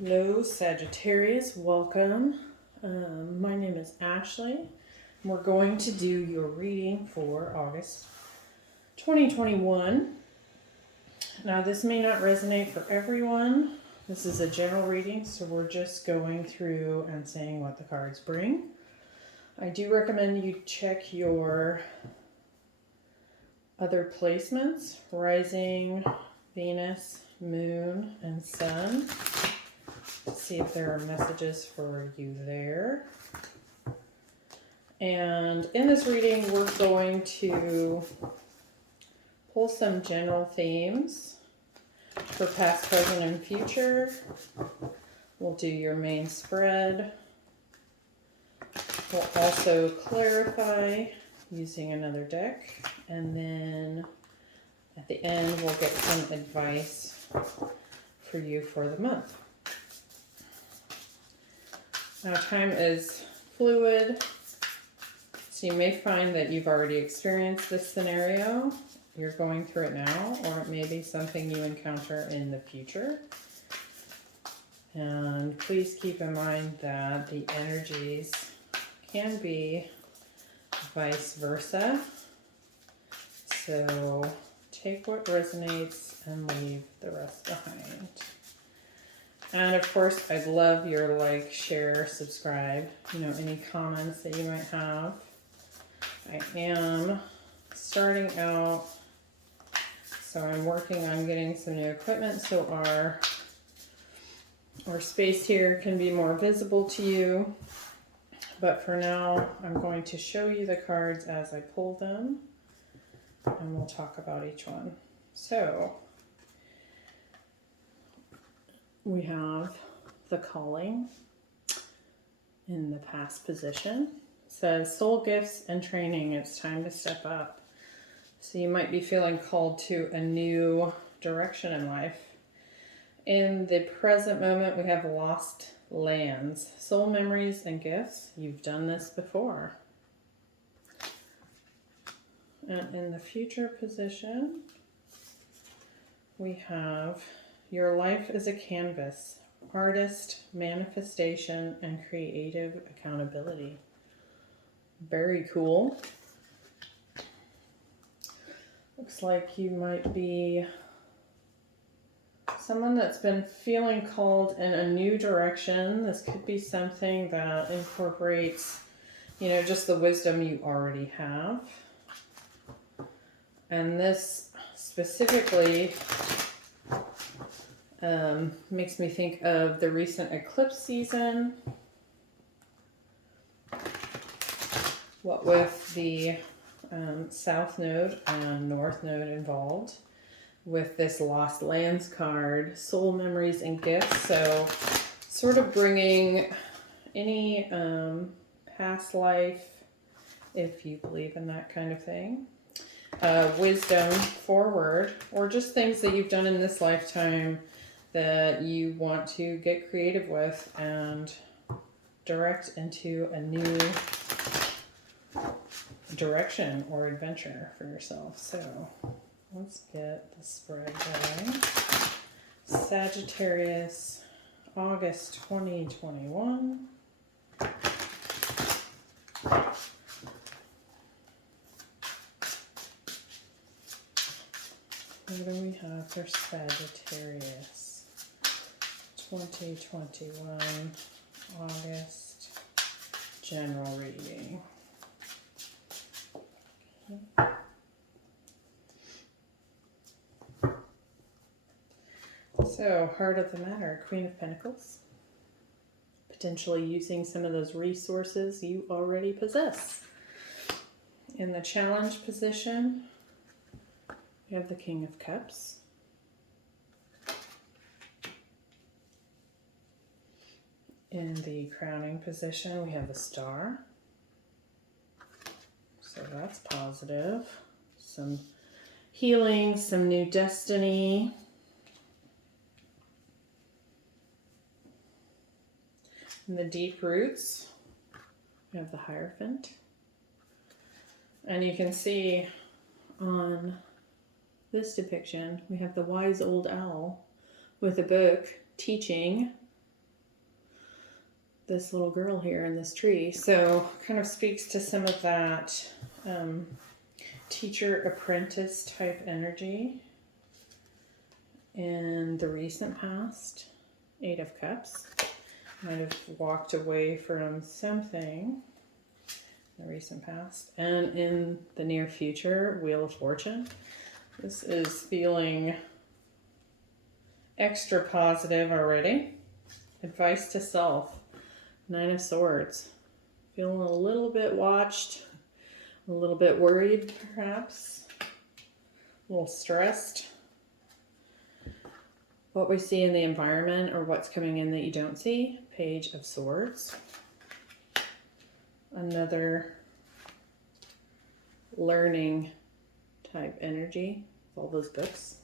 Hello, Sagittarius. Welcome. My name is Ashley. We're going to do your reading for August 2021. Now, this may not resonate for everyone. This is a general reading, so we're just going through and saying what the cards bring. I do recommend you check your other placements, rising, Venus, moon, and sun. See if there are messages for you there. And in this reading, we're going to pull some general themes for past, present, and future. We'll do your main spread. We'll also clarify using another deck. And then at the end, we'll get some advice for you for the month. Now, time is fluid, so you may find that you've already experienced this scenario. You're going through it now, or it may be something you encounter in the future. And please keep in mind that the energies can be vice versa. So take what resonates and leave the rest behind. And of course, I'd love your like, share, subscribe, any comments that you might have. I am starting out, so I'm working on getting some new equipment so our space here can be more visible to you. But for now, I'm going to show you the cards as I pull them, and we'll talk about each one. So, we have the calling in the past position. It says soul gifts and training. It's time to step up. So you might be feeling called to a new direction in life. In the present moment, we have lost lands, soul memories and gifts. You've done this before. And in the future position, we have your life is a canvas, artist, manifestation, and creative accountability. Very cool. Looks like you might be someone that's been feeling called in a new direction. This could be something that incorporates, just the wisdom you already have. And this specifically makes me think of the recent eclipse season. What with the South Node and North Node involved. With this Lost Lands card, soul memories and gifts. So sort of bringing any past life, if you believe in that kind of thing, wisdom forward, or just things that you've done in this lifetime that you want to get creative with and direct into a new direction or adventure for yourself. So let's get the spread going. Sagittarius, August 2021. What do we have for Sagittarius? 2021, August, general reading. Okay. So, heart of the matter, Queen of Pentacles. Potentially using some of those resources you already possess. In the challenge position, we have the King of Cups. In the crowning position, we have the Star. So that's positive. Some healing, some new destiny. In the deep roots, we have the Hierophant. And you can see on this depiction, we have the wise old owl with a book teaching this little girl here in this tree. So kind of speaks to some of that teacher apprentice type energy in the recent past. 8 of Cups. Might have walked away from something in the recent past. And in the near future, Wheel of Fortune. This is feeling extra positive already. Advice to self. 9 of Swords. Feeling a little bit watched, a little bit worried perhaps, a little stressed. What we see in the environment or what's coming in that you don't see. Page of Swords. Another learning type energy with all those books.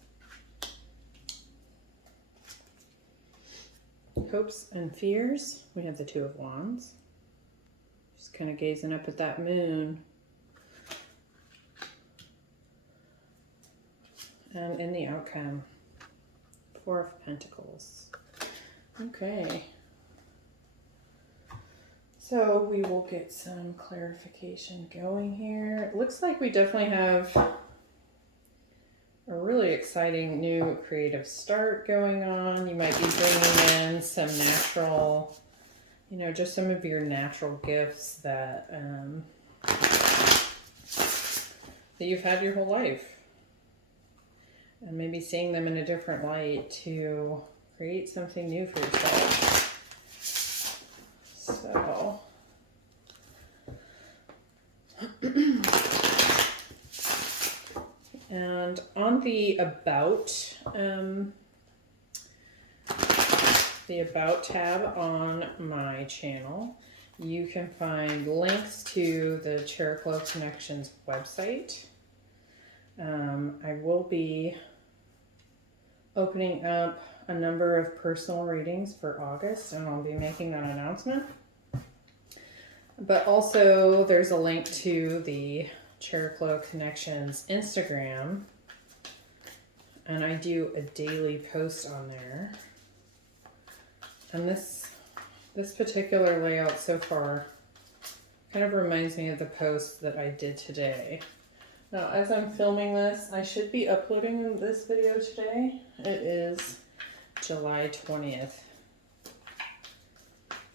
Hopes and fears. We have the 2 of Wands. Just kind of gazing up at that moon. And in the outcome, 4 of Pentacles. Okay. So we will get some clarification going here. It looks like we definitely have a really exciting new creative start going on. You might be bringing in some natural, you know, just some of your natural gifts that that you've had your whole life. And maybe seeing them in a different light to create something new for yourself. So, and on the About tab on my channel, you can find links to the Cheroklo Connections website. I will be opening up a number of personal readings for August, and I'll be making that announcement. But also there's a link to the Cheroklo Connections Instagram, and I do a daily post on there. And this particular layout so far kind of reminds me of the post that I did today. Now, as I'm filming this, I should be uploading this video today. It is July 20th.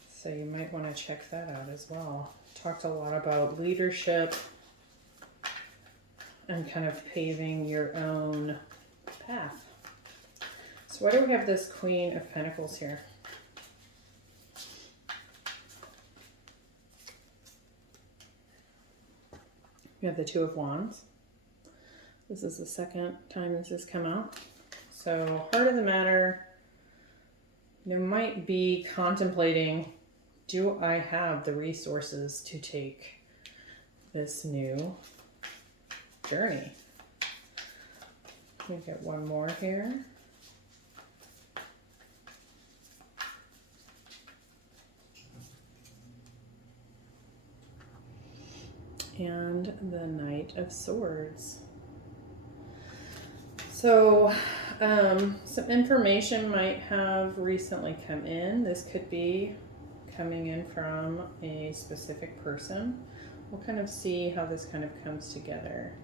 So you might want to check that out as well. Talked a lot about leadership and kind of paving your own path. So why do we have this Queen of Pentacles here? We have the 2 of Wands. This is the second time this has come out. So, heart of the matter, you might be contemplating, do I have the resources to take this new journey? Let me get one more here. And the Knight of Swords. So some information might have recently come in. This could be coming in from a specific person. We'll kind of see how this kind of comes together.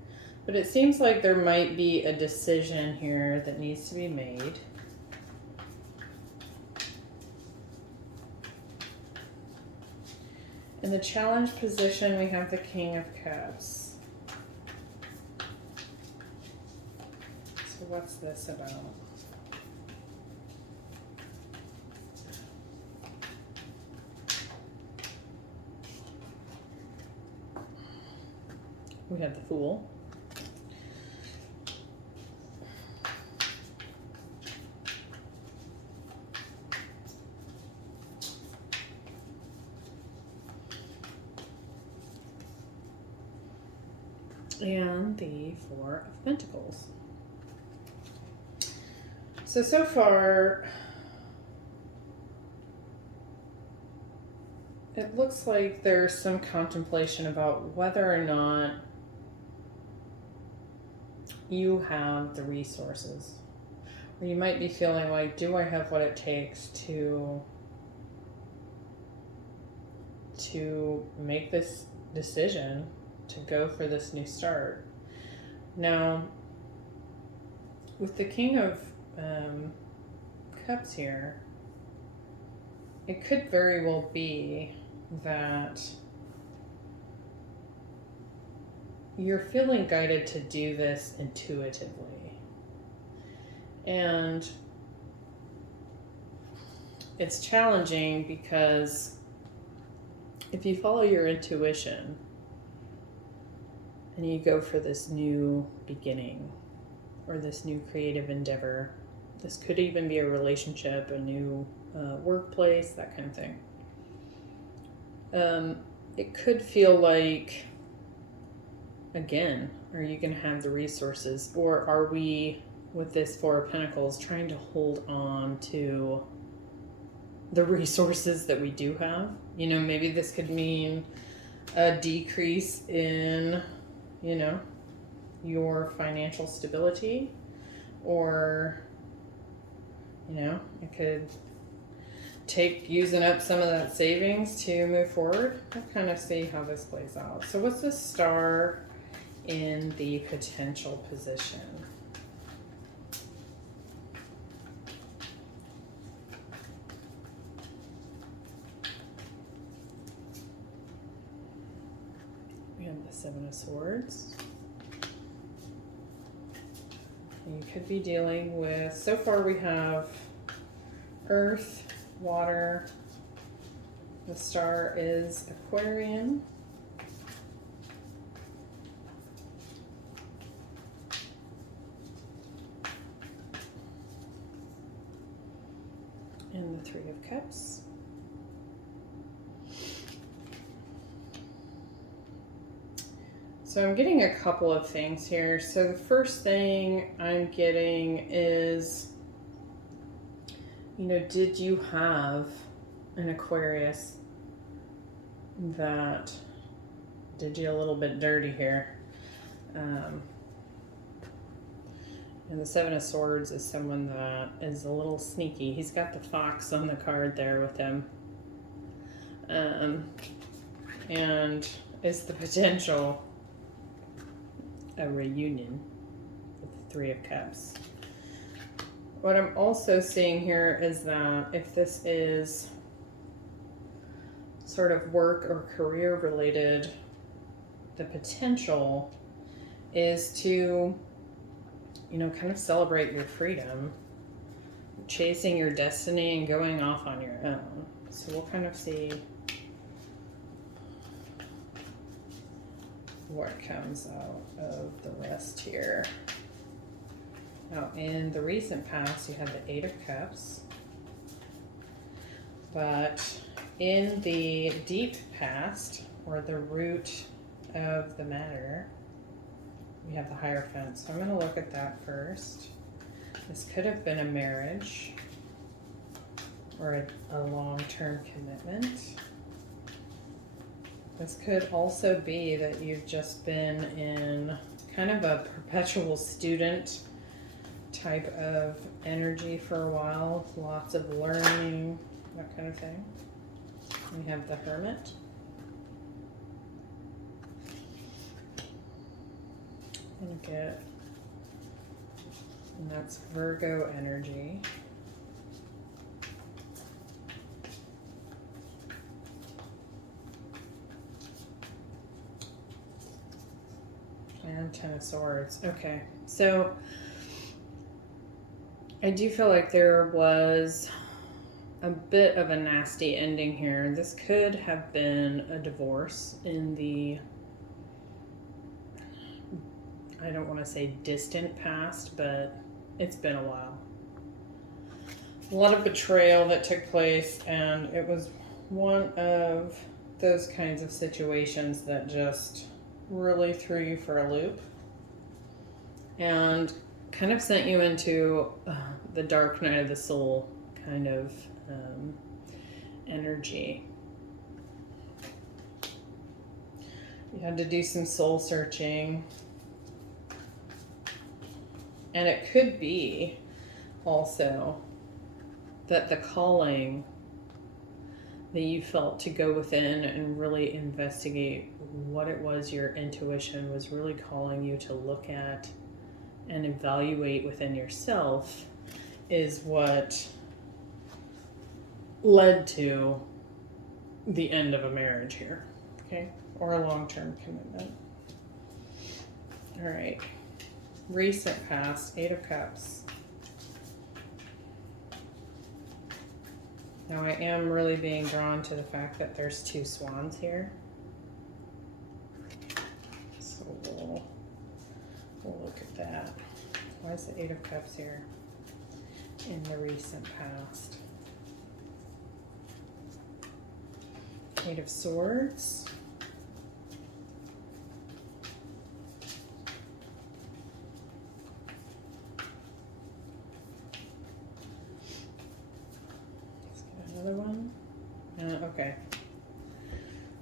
But it seems like there might be a decision here that needs to be made. In the challenge position, we have the King of Cups. So what's this about? We have the Fool. And the 4 of Pentacles. So far, it looks like there's some contemplation about whether or not you have the resources. Or you might be feeling like, do I have what it takes to to make this decision to go for this new start. Now, with the King of Cups here, it could very well be that you're feeling guided to do this intuitively. And it's challenging because if you follow your intuition and you go for this new beginning or this new creative endeavor, this could even be a relationship, a new workplace, that kind of thing. It could feel like, again, are you going to have the resources, or are we, with this Four of Pentacles, trying to hold on to the resources that we do have? You know, maybe this could mean a decrease in, you know, your financial stability, or, you know, it could take using up some of that savings to move forward. We'll kind of see how this plays out. So what's the star in the potential position? We have the Seven of Swords. You could be dealing with, so far we have Earth, water, the star is Aquarian, and the Three of Cups. So I'm getting a couple of things here. So the first thing I'm getting is, you know, did you have an Aquarius that did you a little bit dirty here? And the Seven of Swords is someone that is a little sneaky. He's got the fox on the card there with him. And is the potential a reunion with the Three of Cups. What I'm also seeing here is that if this is sort of work or career related, the potential is to, you know, kind of celebrate your freedom, chasing your destiny and going off on your own. So we'll kind of see what comes out of the rest here. Now, in the recent past, you had the Eight of Cups, but in the deep past, or the root of the matter, we have the Hierophant. So I'm going to look at that first. This could have been a marriage or a long-term commitment. This could also be that you've just been in kind of a perpetual student type of energy for a while, lots of learning, that kind of thing. We have the Hermit. And that's Virgo energy. And Ten of Swords. Okay, so I do feel like there was a bit of a nasty ending here. This could have been a divorce in the, I don't want to say distant past, but it's been a while. A lot of betrayal that took place, and it was one of those kinds of situations that just really threw you for a loop and kind of sent you into the dark night of the soul kind of energy. You had to do some soul searching. And it could be also that the calling that you felt to go within and really investigate what it was your intuition was really calling you to look at and evaluate within yourself is what led to the end of a marriage here, okay? Or a long-term commitment. All right. Recent past, 8 of Cups. Now I am really being drawn to the fact that there's 2 swans here. So we'll look at that. Why is the 8 of Cups here in the recent past? 8 of Swords. Let's get another one. Okay.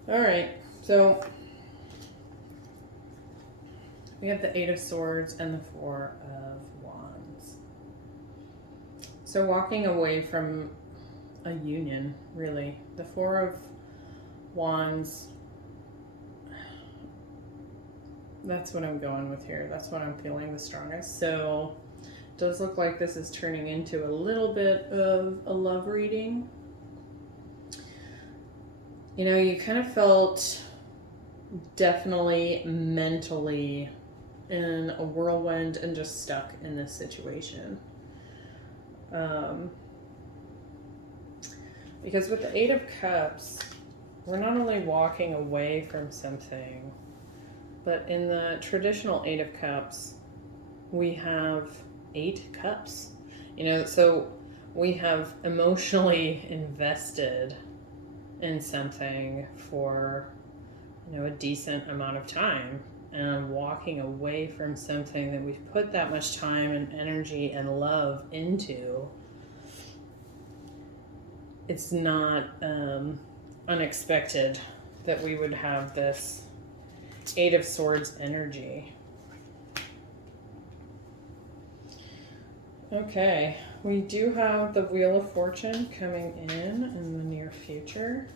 All right. So we have the 8 of Swords and the 4 of Wands. So walking away from a union, really. The 4 of Wands, that's what I'm going with here. That's what I'm feeling the strongest. So it does look like this is turning into a little bit of a love reading. You know, you kind of felt definitely mentally in a whirlwind and just stuck in this situation. Because with the 8 of Cups, we're not only walking away from something, but in the traditional 8 of Cups, we have 8 cups. You know, so we have emotionally invested in something for, you know, a decent amount of time, and walking away from something that we've put that much time and energy and love into, it's not unexpected that we would have this 8 of Swords energy. Okay, we do have the Wheel of Fortune coming in the near future.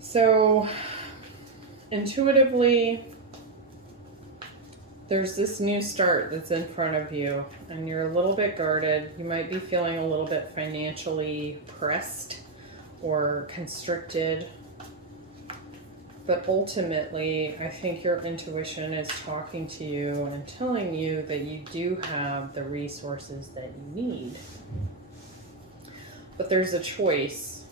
So, intuitively, there's this new start that's in front of you, and you're a little bit guarded. You might be feeling a little bit financially pressed or constricted. But ultimately, I think your intuition is talking to you and telling you that you do have the resources that you need. But there's a choice.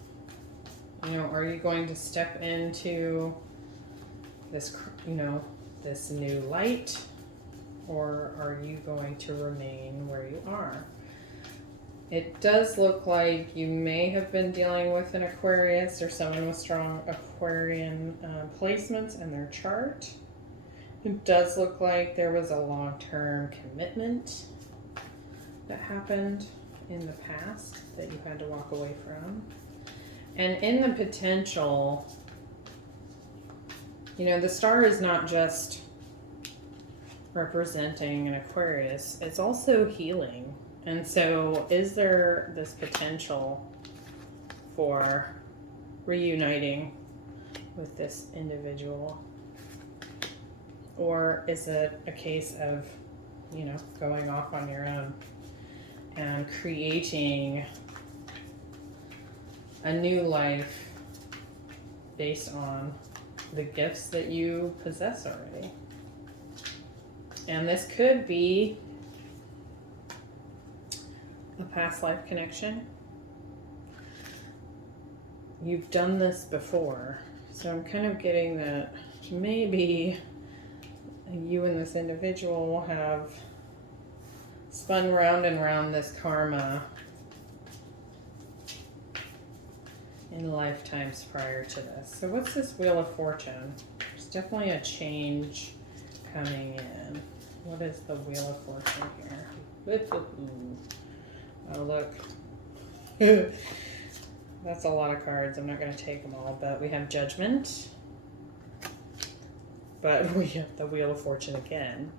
You know, are you going to step into this, you know, this new light? Or are you going to remain where you are? It does look like you may have been dealing with an Aquarius or someone with strong Aquarian placements in their chart. It does look like there was a long-term commitment that happened in the past that you had to walk away from. And in the potential, you know, the star is not just representing an Aquarius, it's also healing. And so is there this potential for reuniting with this individual? Or is it a case of, you know, going off on your own and creating a new life based on the gifts that you possess already? And this could be a past life connection. You've done this before, so I'm kind of getting that maybe you and this individual will have spun round and round this karma in lifetimes prior to this. So what's this Wheel of Fortune? There's definitely a change coming in. What is the Wheel of Fortune here? Oh, look. That's a lot of cards. I'm not going to take them all, but we have Judgment. But we have the Wheel of Fortune again.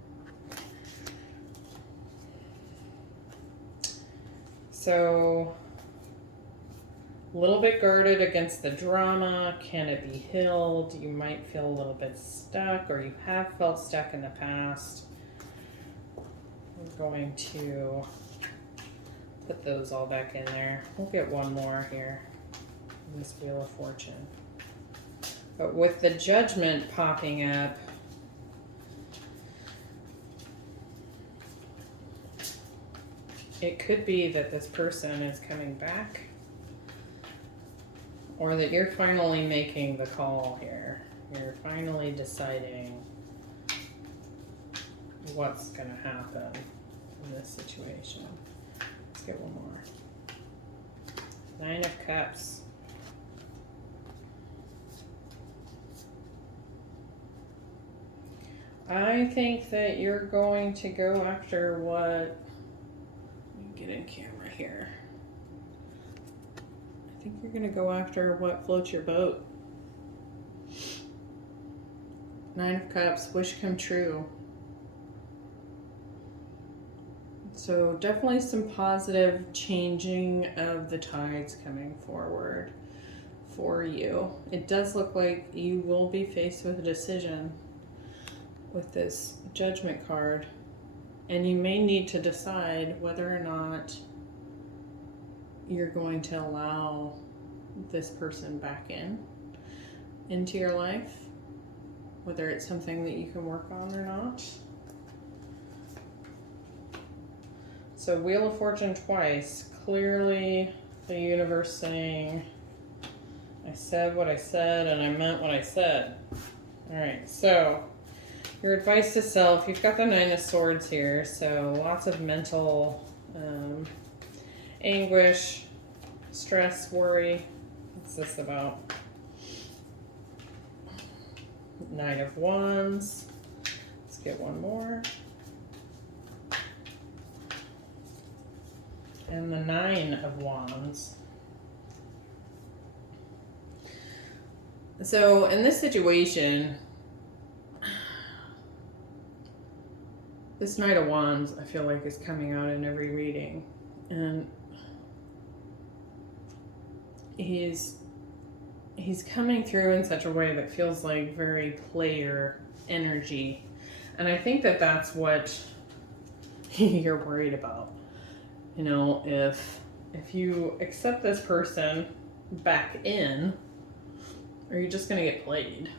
So, a little bit guarded against the drama. Can it be healed? You might feel a little bit stuck, or you have felt stuck in the past. I'm going to put those all back in there. We'll get one more here in this Wheel of Fortune. But with the Judgment popping up, it could be that this person is coming back, or that you're finally making the call here. You're finally deciding what's going to happen in this situation. Let's get one more. Nine of Cups. I think that you're going to go after what... Get in camera here. I think you're going to go after what floats your boat. Nine of Cups, wish come true. So definitely some positive changing of the tides coming forward for you. It does look like you will be faced with a decision with this Judgment card. And you may need to decide whether or not you're going to allow this person back into your life, whether it's something that you can work on or not. So Wheel of Fortune twice, clearly the universe saying, I said what I said and I meant what I said. All right, so your advice to self, you've got the Nine of Swords here, so lots of mental anguish, stress, worry. What's this about? Knight of Wands. Let's get one more. And the Nine of Wands. So in this situation, this Knight of Wands, I feel like, is coming out in every reading. And he's coming through in such a way that feels like very player energy. And I think that that's what you're worried about. You know, if you accept this person back in, are you just going to get played?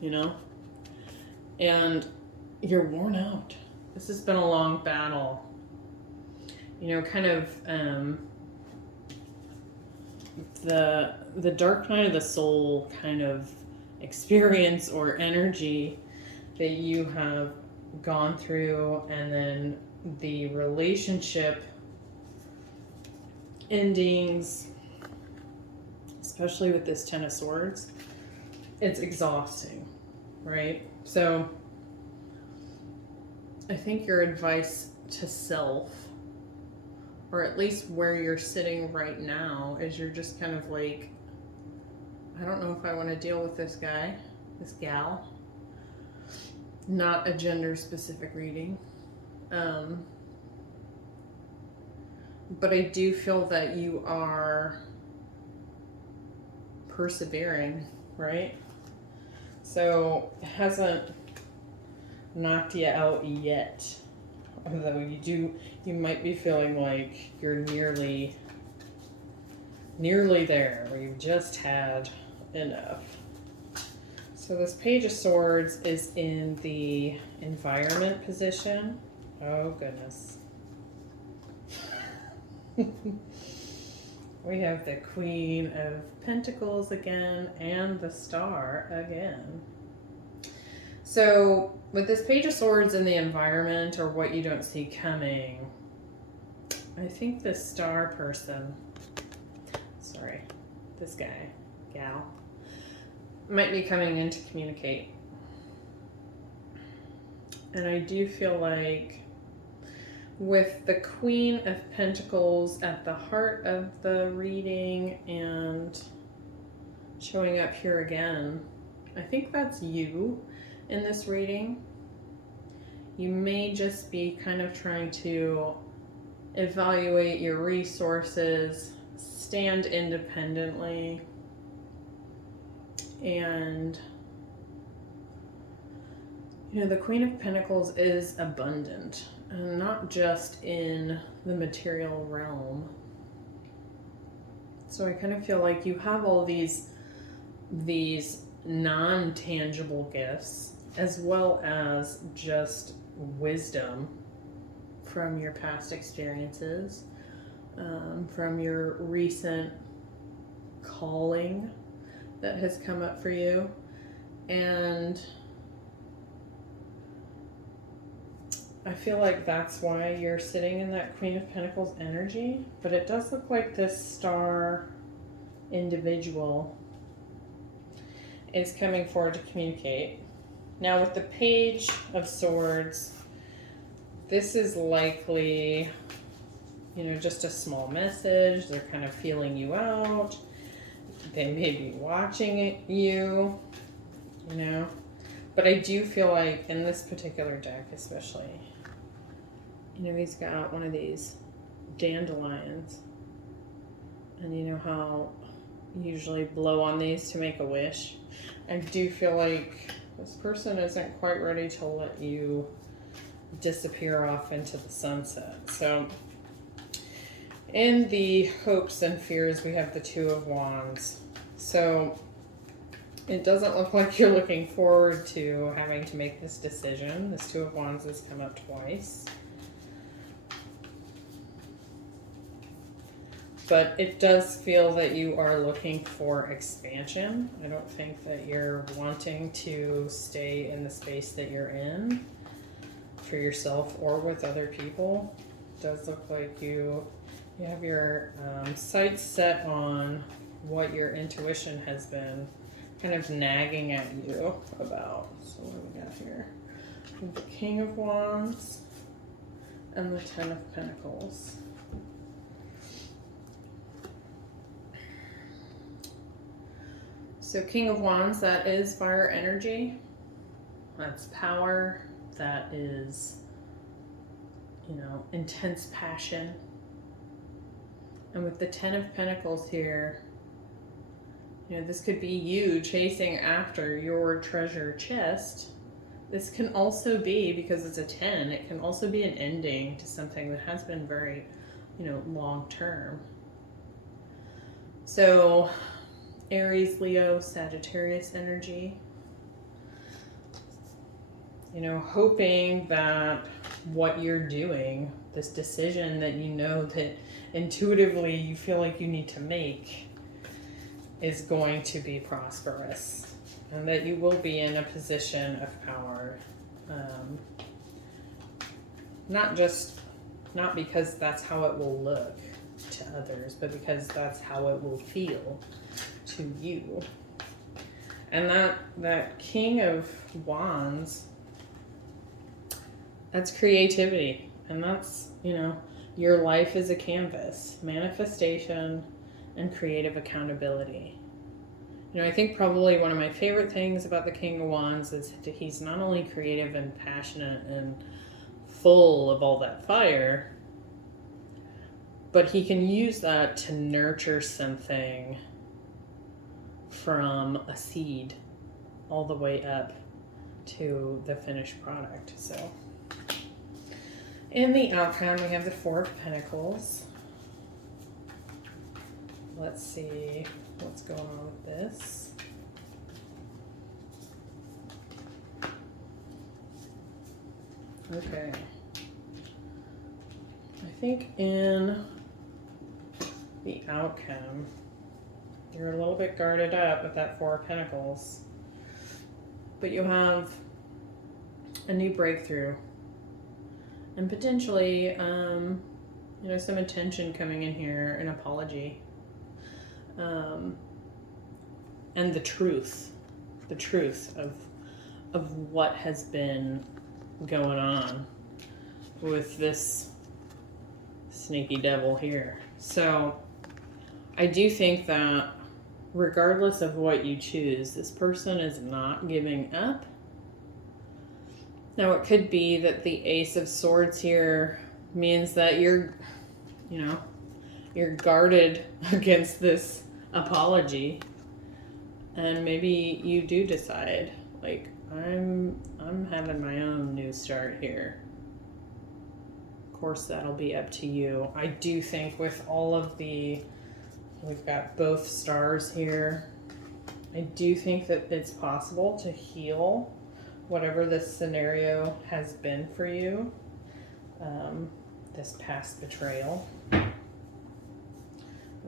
You know? And you're worn out. This has been a long battle. You know, kind of the dark night of the soul kind of experience or energy that you have gone through, and then the relationship endings, especially with this Ten of Swords, it's exhausting, right? So I think your advice to self, or at least where you're sitting right now, is you're just kind of like, I don't know if I want to deal with this guy, this gal. Not a gender specific reading. But I do feel that you are persevering, right? So it hasn't knocked you out yet. Although you might be feeling like you're nearly there, where you've just had enough. So this Page of Swords is in the environment position. Oh goodness. We have the Queen of Pentacles again and the Star again. So with this Page of Swords in the environment, or what you don't see coming, I think this Star person, sorry, this guy, gal, might be coming in to communicate. And I do feel like with the Queen of Pentacles at the heart of the reading and showing up here again, I think that's you in this reading. You may just be kind of trying to evaluate your resources, stand independently, and you know, the Queen of Pentacles is abundant, and not just in the material realm. So I kind of feel like you have all these non-tangible gifts, as well as just wisdom from your past experiences, from your recent calling that has come up for you. And I feel like that's why you're sitting in that Queen of Pentacles energy. But it does look like this star individual is coming forward to communicate. Now with the Page of Swords, this is likely, you know, just a small message. They're kind of feeling you out. They may be watching you, you know. But I do feel like in this particular deck especially, you know, he's got one of these dandelions. And you know how you usually blow on these to make a wish? I do feel like this person isn't quite ready to let you disappear off into the sunset. So in the hopes and fears, we have the Two of Wands. So it doesn't look like you're looking forward to having to make this decision. This Two of Wands has come up twice. But it does feel that you are looking for expansion. I don't think that you're wanting to stay in the space that you're in for yourself or with other people. It does look like you have your sights set on what your intuition has been kind of nagging at you about. So what do we got here? We have the King of Wands and the Ten of Pentacles. So King of Wands, that is fire energy. That's power. That is, you know, intense passion. And with the Ten of Pentacles here, you know, this could be you chasing after your treasure chest. This can also be, because it's a 10, it can also be an ending to something that has been very, you know, long term. So Aries, Leo, Sagittarius energy. You know, hoping that what you're doing, this decision that you know that intuitively you feel like you need to make, is going to be prosperous. And that you will be in a position of power. Not because that's how it will look to others, but because that's how it will feel to you. And that King of Wands, that's creativity. And that's, you know, your life is a canvas. Manifestation and creative accountability. You know, I think probably one of my favorite things about the King of Wands is that he's not only creative and passionate and full of all that fire, but he can use that to nurture something from a seed all the way up to the finished product. So in the outcome, we have the Four of Pentacles. Let's see what's going on with this. Okay. I think in the outcome, you're a little bit guarded up with that Four of Pentacles. But you have a new breakthrough. And potentially, you know, some attention coming in here, an apology. And the truth of what has been going on with this sneaky devil here. So I do think that regardless of what you choose, this person is not giving up. Now it could be that the Ace of Swords here means that you're you know, you're guarded against this apology, and maybe you do decide, like, I'm having my own new start here. Of course, that'll be up to you. I do think with all of we've got both stars here. I do think that it's possible to heal whatever this scenario has been for you, this past betrayal. But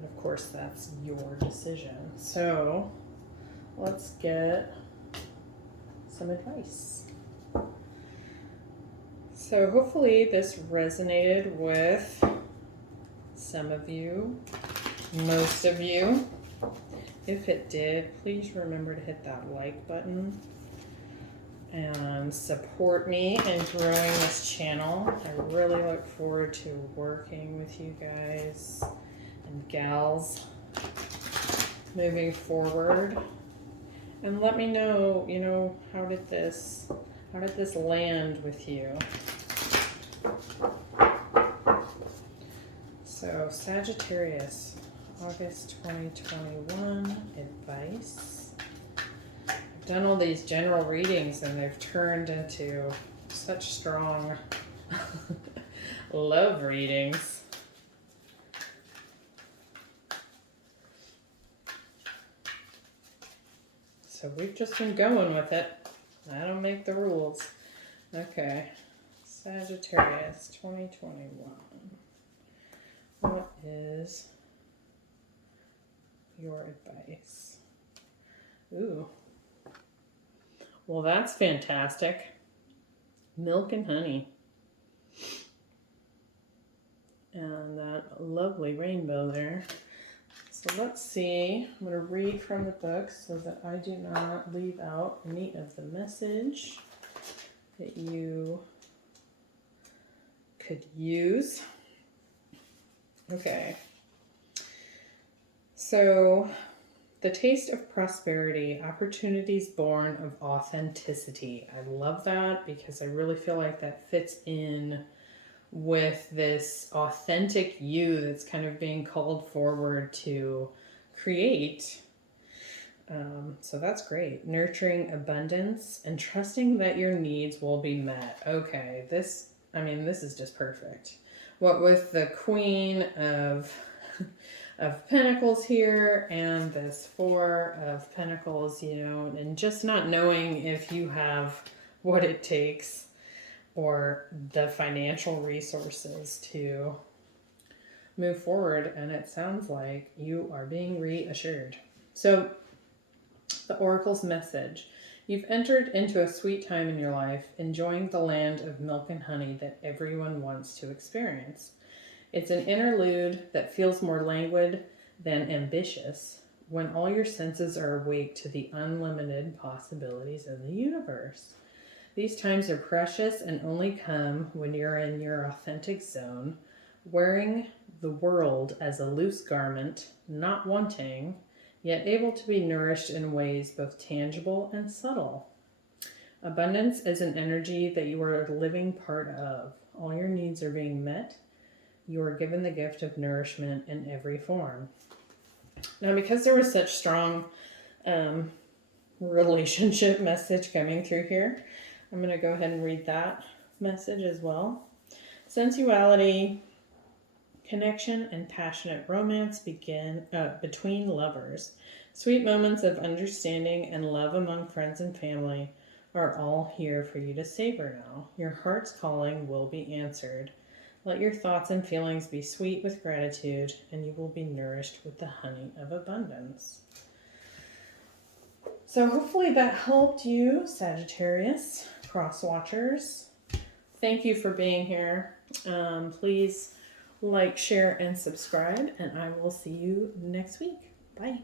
of course, that's your decision. So let's get some advice. So hopefully this resonated with some of you, most of you. If it did, please remember to hit that like button and support me in growing this channel. I really look forward to working with you guys and gals moving forward. And let me know, you know, how did this land with you? So Sagittarius, August 2021 advice. I've done all these general readings and they've turned into such strong love readings. So we've just been going with it. I don't make the rules. Okay. Sagittarius 2021. What is your advice? Ooh. Well, that's fantastic. Milk and honey. And that lovely rainbow there. So let's see. I'm going to read from the book so that I do not leave out any of the message that you could use. Okay. So, the taste of prosperity, opportunities born of authenticity. I love that because I really feel like that fits in with this authentic you that's kind of being called forward to create. So that's great. Nurturing abundance and trusting that your needs will be met. Okay, this is just perfect. What with the Queen of Pentacles here and this Four of Pentacles, you know, and just not knowing if you have what it takes or the financial resources to move forward. And it sounds like you are being reassured. So the Oracle's message. You've entered into a sweet time in your life, enjoying the land of milk and honey that everyone wants to experience. It's an interlude that feels more languid than ambitious when all your senses are awake to the unlimited possibilities of the universe. These times are precious and only come when you're in your authentic zone, wearing the world as a loose garment, not wanting, yet able to be nourished in ways both tangible and subtle. Abundance is an energy that you are a living part of. All your needs are being met. You are given the gift of nourishment in every form. Now, because there was such strong relationship message coming through here, I'm going to go ahead and read that message as well. Sensuality, connection, and passionate romance begin between lovers. Sweet moments of understanding and love among friends and family are all here for you to savor now. Your heart's calling will be answered. Let your thoughts and feelings be sweet with gratitude, and you will be nourished with the honey of abundance. So hopefully that helped you, Sagittarius, cross watchers. Thank you for being here. Please like, share, and subscribe, and I will see you next week. Bye.